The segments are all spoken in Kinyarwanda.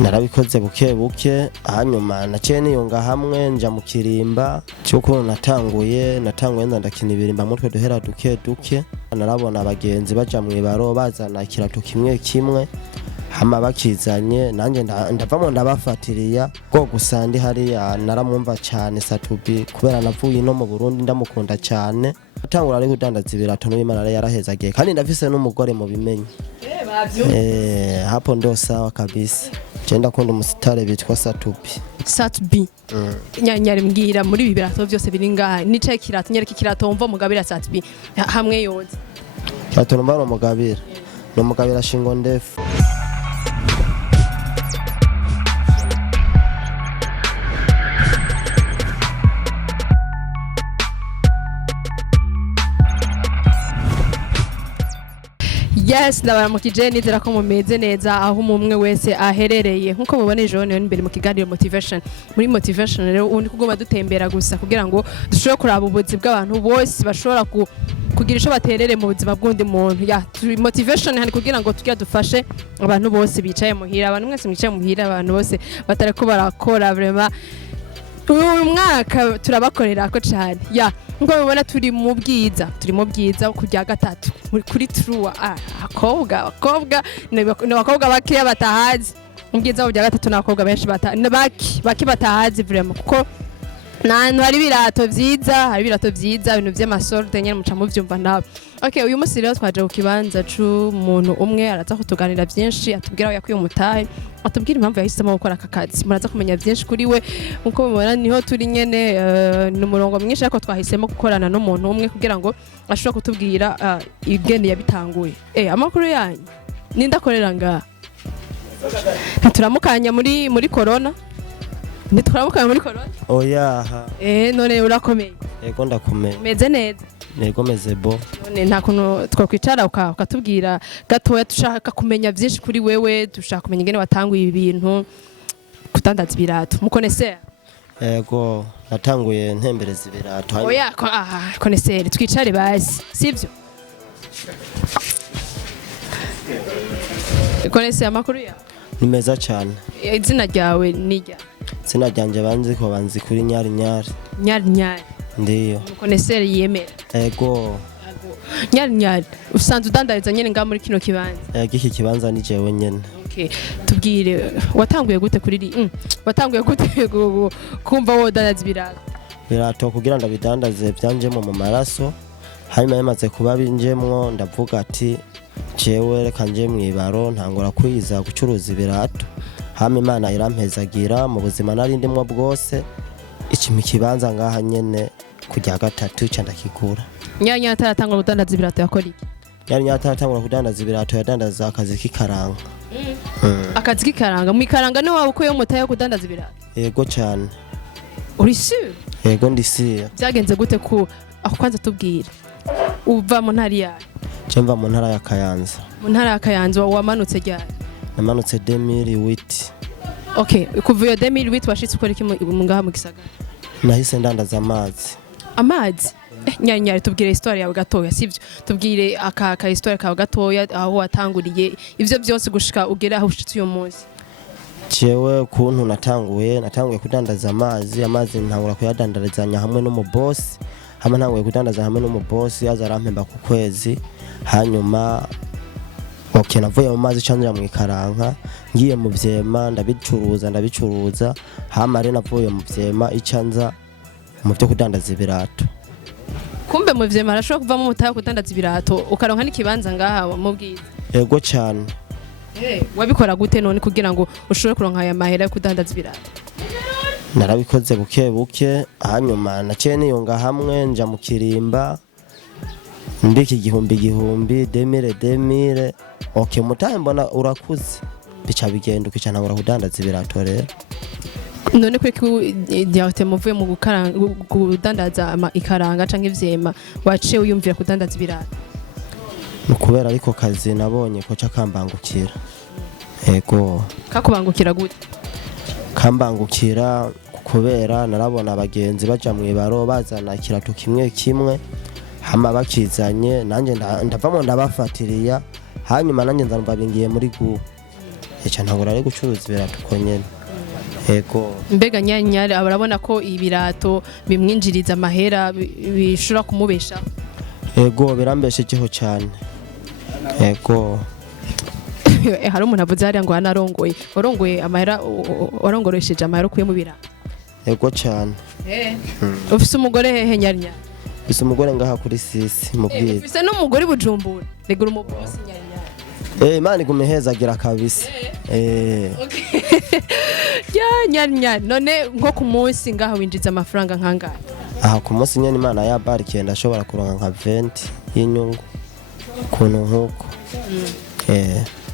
narabikoze buke buke hanyuma naciye niyunga hamwe nja mu kirimba cyuko natanguye ndakina ibirimba mutwe duhera duke duke narabona abagenzi baja mu ibaro bazana ikirato kimwe kimwe hama bakizanye nanje ndavamo ndabafatiriya ko gusa ndi hariya naramwumva cyane SATB kubera navuye no mu Burundi ndamukunda cyane atangura ari kudandaza ibirato n'Imana yarahezagiye kandi ndafise n'umugore mu bimenye hapo ndo sawa kabisa Chenda kundi umusitare bitwa SATB. Nyari mbwira muri ibi birato byose biri ngaha nicaye ikirato nyereka ikirato wumva mugabira SATB hamwe yoze. Kirato numva mugabira. No mugabira SHINGONDEFU. Yes, ndabaramukije nizera ko mumeze neza aho umwe wese aherereye nkuko mubona jone imbere mu kiganiro motivation. Muri motivation rero undi kugoma dutembera gusa kugira ngo dushobore kuraba ubuzi bw'abantu bose bashobora kugira ico baterere mu buzima bw'undi muntu. Ya motivation hani kugira ngo tujya dufashe abantu bose bicaye muhira, abantu mwese mwicaye muhira, abantu bose batareko barakora vraiment. Uyu mwaka turabakorera ko cyane. Ya ngo mubona turi mu bwiza kujya gatatu kuri truwa akobwa n'abakobwa bakeya batahazi ubwiza bujya gatatu n'abakobwa benshi baki batahazi vraiment kuko nantu hari birato vyiza ibintu by'amasorte nyene muca muvyumva nawe. Okay, uyu munsi rero twaje ku kibanza c'umuntu umwe araza kutuganira byinshi atubwira yakuye umutahe atubwira impamvu yahisemo gukora aka kazi muraza kumenya byinshi kuri we nkuko mubona niho turi nyene n'umurongo mwinshi ariko twahisemo gukorana n'umuntu umwe kugira ngo ashobore kutubwira igene yabitanguye. Amakuru yanyu nindakorera nga turamukanya muri corona nitwaramukanya muri corona oyaha none urakomeye yego ndakomeye meze neza yego meze bo none nta kuntu twakwicara ukatubwira gatoya dushaka kumenya byinshi kuri wewe dushaka kumenya ingene watanguye ibintu kutandaza ibirato mukonesera yego natanguye ntembereza ibirato oya konesera twicare bazi sivyo konesera amakuru ya ni meza cyane izina ryawe nijya Sina ryanje banzi kuri nyari ndiyo konesera yemera yego nyari usanzwe udandariza nyene nga muri kino kibanza iki kibanza ni jewe nyene. Okay, tubwire watanguye gute kuri watanguye gute kumva wodandaza birato kugira ndabidandaze byanjemo mu maraso hanyuma yamaze kuba binjemwo ndavuga ati jewe reka nje mwibaro ntangora kwiza gucuruza ibirato hama Imana irampezagira mu buzima nari ndimwo bwose ikimi kibanza ngaha nyene kujya gatatu cyanda kigura. Nyanya ataratangura kudandaza ibirato yakora iki? Nyanya ataratangura kudandaza ibirato yadandaza akazi k'ikaranga. Akazi k'ikaranga mu ikaranga no waba ukuye umutaye kudandaza ibirato? Yego cyane. Uri sure? Yego ndi sure. Byagenze gute ko aho kwanza tubwira uva mu ntara ya Cemva mu ntara ya Kayanza. Mu ntara ya Kayanza wamanutse ryari? Namanutse 2008. Okay, kuva iyo 2008 washitse ukora iki ngaha mu gisagara? Nahise ndandaza amazi. Nyari tubwire histoire yawe gatoya sivyo tubwire aka histoire kawe gatoya aho watanguriye ivyo byose gushika ugera aho ushitse uyu munsi. Jewe kuntu natanguye kudandaza amazi ntangura kuyadandarizanya hamwe no mu boss hamwe ntanguye kudandaza hamwe no mu boss yazarampemba ku kwezi hanyuma navuye mu mazi canjira mu ikaranka ngiye mu vyema ndabicuruza hama rero navuye mu vyema icanza mu byo kudandaza ibirato. Kumbe mu vyema arashobora kuva mu mutaye kudandaza ibirato ukaronka n'ikibanza ngaha mu bwiza. Yego cyane. Wabikora gute none kugira ngo ushobore kuronka aya mahera yo kudandaza ibirato? Narabikoze buke buke hanyuma naciye niyunga hamwe nja mu kirimba ndiki igihumbi 2000 okay mutaye mbona urakuze bica bigenda ukicana ngora kudandaza ibirato rero. None kweki diate muvuye mu kudandaza ikaranga canke ivyema waciye uyumvira kudandaza ibirato? Kubera ariko kazi nabonye ko cakambangukira. Yego. Kakubangukira gute? Kambangukira kubera narabona abagenzi baja mu ibaro bazana ikirato kimwe kimwe hama bakizanye nanje ndavamo ndabafatiriya hanyuma nanje nzarumva bingiye muri gu eca ntangura ari gucuruza ibirato uko nyene yego. Mbega nyanyari abarabona ko ibirato bimwinjiriza amahera bishura kumubesha? Yego birambeshejeho cyane yego. Hari umuntu avuze hariya ngo hanarongoye warongoye amahera warongoresheje amahera ukuye mu birato? Yego cyane. Ufise umugore hehe nyanya? Ufise umugore ngaha kuri sisi mubwire. Ufise n'umugore Bujumbura regura umubosi nyanya? Imana igumehezagira kabisa. Nyanya none nko ku munsi ngaha winjiza amafaranga nkangahe? Aha ku munsi nyene Imana yabarikiye ndashobora kuronka nka 20 y'inyungu kuntu nkuko.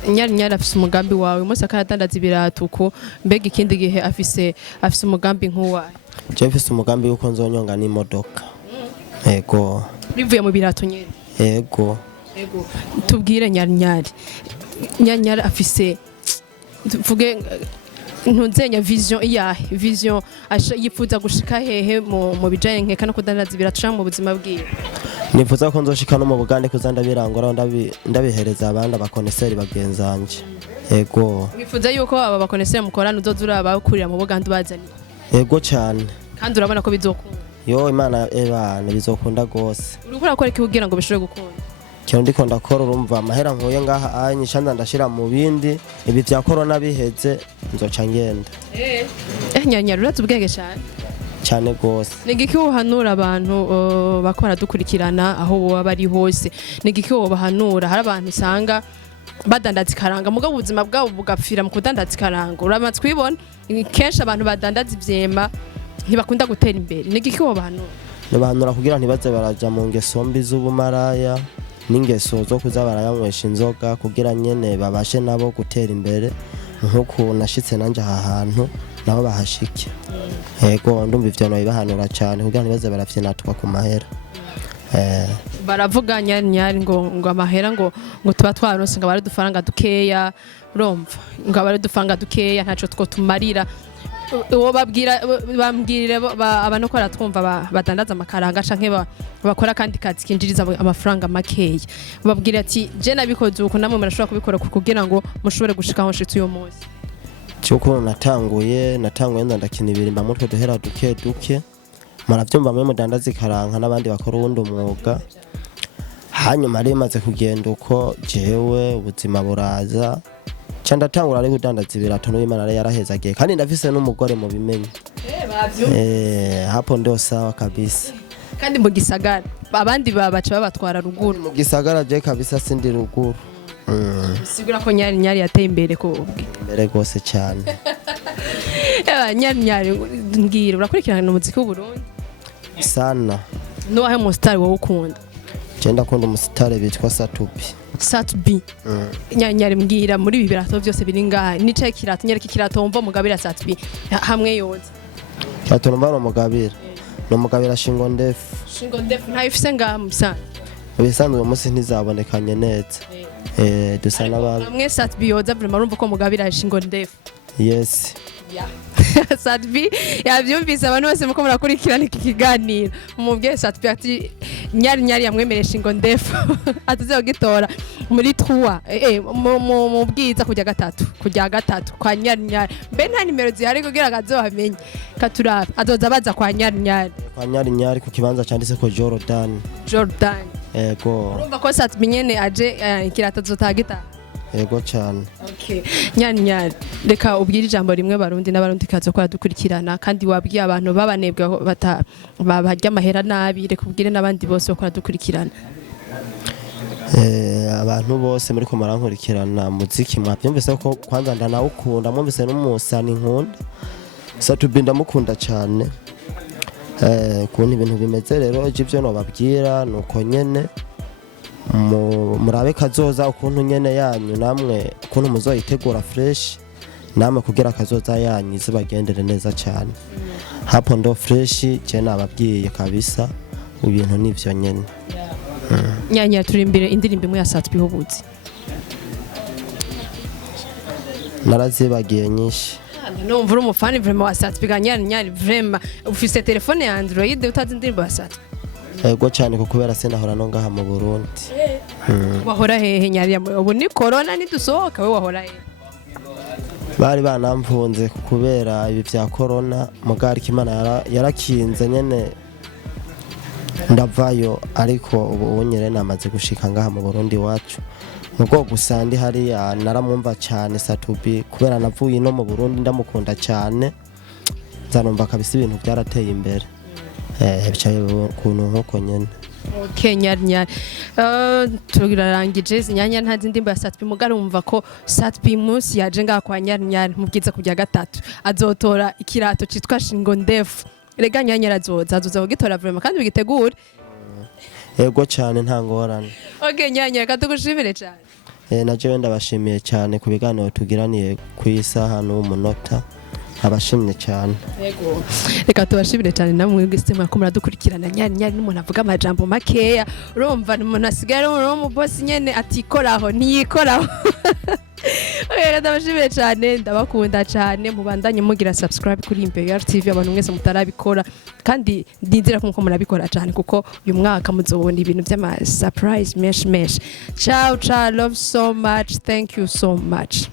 Nyanya afise umugambi wawe umunsi akadandaza ibirato uko, mbega ikindi gihe afise umugambi nk'uwawe? Je mfise umugambi yuko nzonyonga n'imodoka. Yego. Bivuye mu birato nyene? Yego. Yego. Tubwire nyanya afise tuvuge ntuzenya vision iyahe? Vision yifuza gushika hehe mu bijanye nkeka no kudandaza ibirato mu buzima bwiwe? Nifuza ko nzoshika no mu Bugande kuzanda birangora ndabihereza abandi abakoneseri bagenzanje. Yego. Wifuza yuko aba bakoneseri mukorana uzoza urabakurira mu Bugande bazaniye? Yego cyane. Kandi urabona ko bizokunda? Yo Imana bizokunda gose. Uriko urakora iki kugira ngo bishobore gukunda? Cyo ndiko ndakora urumva amahera nkuye ngaha anyisha ndashira mu bindi ibi vya corona biheze nzoca ngenda. Nyanya ruratse ubwenge cyane gose. Nigiki uhanura abantu bakora dukurikirana aho baba bari hose? Nigiki ubahanura? Hari abantu usanga badandaza ikaranga mugabo ubuzima bwabo bugapfira mu kudandaza ikaranga. Uramaze kwibona kenshi abantu badandaza ivyema ntibakunda gutera imbere. Nigiki ubahanura? Nibahanura kugira ntibaze baraja mu ngeso mbi z'ubumaraya n'ingeso zo kuza barayanywesha inzoga kugira nyene babashe nabo gutera imbere nkuko nashitse nanje aha hantu nabo bahashike. Yego ndumva ivyo no bibahanura cyane kugira ntibaze barafyenatwa ku mahera. Baravuga nyari ngo amahera ngo tuba twaronse ngo baradufaranga dukeya, urumva ngo baradufaranga dukeya ntaco two tumarira. Uwo bambwirire abantu ko aratwumva badandaza amakaranga canke bakora kandi kazi kinjiriza amafaranga makeya, babwira ati je nabikoze uko namwe murashobora kubikora kugira ngo mushobore gushika aho nshitse uyo munsi. Cyuko natanguye ndakina ibirimba mutwe duhera duke muravyumva mwe mudandaza ikaranga n'abandi bakora uwundi umwuga. Hanyuma rimaze kugenda uko jewe ubuzima buraza ndatangura ari kudandaza ibirato n'Imana yarahezagiye kandi ndafise n'umugore mu bimenye. Hapo ndio sawa kabisa. Kandi mu gisagara abandi babaca babatwara ruguru? Mu gisagara je kabisa sindi ruguru. Sigura ko nyari yateye imbere ko imbere gose cyane. Nyari mbwira urakurikirana umuziki w'u Burundi? Sana. No wahe mu star wowe ukunda? Je ndakunda umusitari bitwa SATB. Nyanyari mbwira muri ibi birato byose biri ngaha nicaye ikirato nyereka ikirato wumva mugabira SATB hamwe yoza. Kirato numva mugabira. No mugabira SHINGONDEFU. SHINGONDEFU ntayo ifise ngaha musanze. Bisanzwe uyu munsi ntizabonekanye neza. Dusa n'abantu. Hamwe SATB yoza vraiment urumva ko mugabira SHINGONDEFU. Yes. SATB yavyumvise abantu bose muko murakurikirana iki kiganiro umubwiye SATB ati nyari yamwemereye SHINGONDEFU atuze gitora muri 3 mu bwiza kujya gatatu kwa nyari mbe nta nimero zihari kugira gazohamenye katuraba azoza baza kwa nyari ku kibanza cyanditse ko Jordan. Yego urumva ko SATB nyene aje ikirato zotagita. Yego cyane. Okay. Nyari reka ubwira ijambo rimwe barundi n'abarundi kazo ko dukurikirana kandi wabwiye abantu babanebwe babarya amahera nabi reka ubwire n'abandi bose bakora dukurikirana. Abantu bose muri ko marankurikirana muziki mwabyumvise ko kwanza ndanawukunda mwumvise n'umusani nkunda SATB ndamukunda cyane. Kuntu ibintu bimeze rero ivyo no babwira nuko nyene murabe kazoza ukuntu nyene yanyu namwe ukuntu muzoyitegura fresh namwe kugira kazoza yanyu zibagendere neza cyane. Hapo ndo fresh je nababwiye kabisa ibintu nivyo nyene. Nyanya turimbire indirimbo imwe ya SATB hobuzi. Narazibagiye nyinshi. No mvura umufani vraiment wa SATB nyari vraiment ufise telefone ya Android utazi indirimbo ya SATB? Yego cyane ko kubera sinahora no ngaha mu Burundi. Wahora hehe nyari ubu ni corona nidusohoka we wahora hehe? bari banamfunze kubera ibi vya corona mugari Imana yarakinze nyene ndavayo ariko ubu nyere namaze gushika ngaha mu Burundi wacu nuko gusa ndi hari naramwumva cyane SATB kubera navuye no mu Burundi ndamukunda cyane zanumva kabisa ibintu byarateye imbere bicaye kuntu nkuko nyene Okay, nyanya turarangije nyanya ntazi ndimba ya SATB mugari umva ko SATB munsi yaje ngaha kwa nyanya mubwiza kujya gatatu azotora ikirato citwa SHINGONDEFU rega nyanya azoza kugitora vraiment kandi bigitegure yego cyane nta ngorane. Okay nyanya katugushimire cyane naje wenda bashimiye cyane ku biganiro tugiraniye ku isaha n'umunota abashimye cyane. Yego reka tubashimire cyane namwe mwese mwako muradukurikirana nyanya n'umuntu avuga amajambo makeya urumva umuntu asigara mu boss nyene atikoraho ntiyikoraho. Oya ndabashimire cyane ndabakunda cyane mubandanye mugira subscribe kuri ImperialTV abantu mwese mutarabikora kandi ndinzira ko murabikora cyane kuko uyu mwaka muzobona ibintu by'ama surprise mesh. Ciao love so much, thank you so much.